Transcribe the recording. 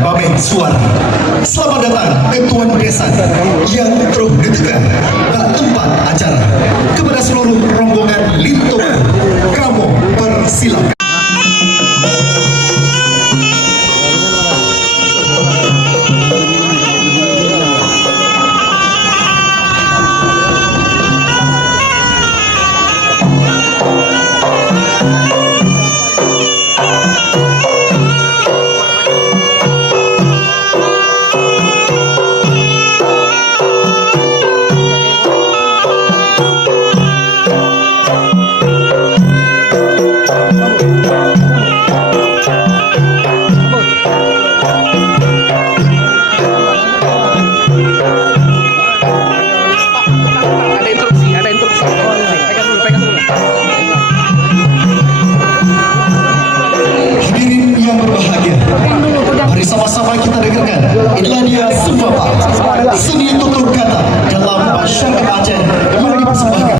Bamen Suara. Selamat datang ke Tuan Desa yang terus ditekan tak tempat acara. Kepada seluruh rombongan Linto, kamu persilakan. Hadirin yang berbahagia, mari sama-sama kita dengarkan. Inilah dia Sufapa, seni tutur kata dalam masyarakat Aceh yang dipersembahkan